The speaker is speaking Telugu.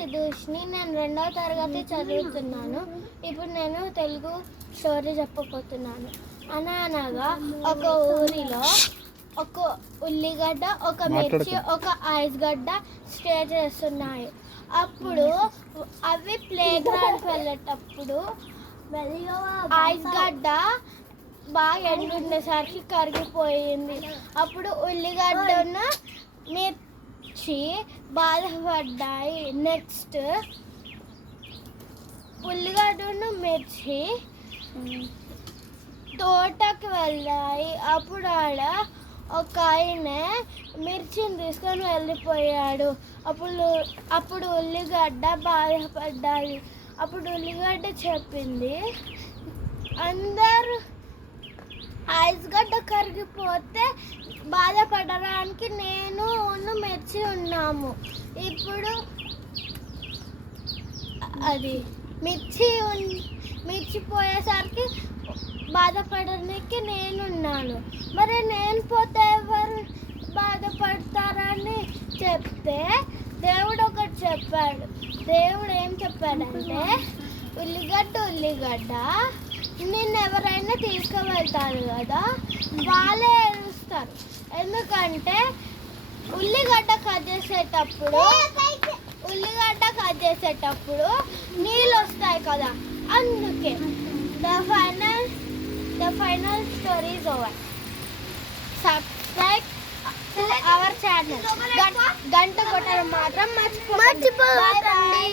విదూష్ని. నేను 2వ తరగతి చదువుతున్నాను. ఇప్పుడు నేను తెలుగు స్టోరీ చెప్పబోతున్నాను. అనగా ఒక ఊరిలో ఒక ఉల్లిగడ్డ, ఒక మిర్చి, ఒక ఐస్ గడ్డ స్టే చేస్తున్నాయి. అప్పుడు అవి ప్లే గ్రౌండ్కి వెళ్ళేటప్పుడు ఐస్ గడ్డ బాగా ఎండు ఉండేసరికి కరిగిపోయింది. అప్పుడు ఉల్లిగడ్డను మిర్చి బాధపడ్డాయి. నెక్స్ట్ ఉల్లిగడ్డను మిర్చి తోటకి వెళ్ళాయి. అప్పుడు ఆడ ఒక ఆయన మిర్చిని తీసుకొని వెళ్ళిపోయాడు. అప్పుడు ఉల్లిగడ్డ బాధపడ్డాయి. అప్పుడు ఉల్లిగడ్డ చెప్పింది, అందరూ ఐస్ గడ్డ కరిగిపోతే బాధపడడానికి నేను మిర్చి ఉన్నాము. ఇప్పుడు అది మిర్చి పోయేసరికి బాధపడడానికి నేనున్నాను. మరి నేను పోతే ఎవరు బాధపడతారని చెప్తే దేవుడు ఒకటి చెప్పాడు. దేవుడు ఏం చెప్పాడంటే, ఉల్లిగడ్డ నిన్ను ఎవరైనా తీసుకువెళ్తారు కదా, వాళ్ళే ఏడుస్తారు. ఎందుకంటే ఉల్లిగడ్డ కట్ చేసేటప్పుడు నీళ్ళు వస్తాయి కదా, అందుకే. The final story is over. Subscribe to our channel. గంట కొట్టడం మాత్రం మర్చిపోకండి.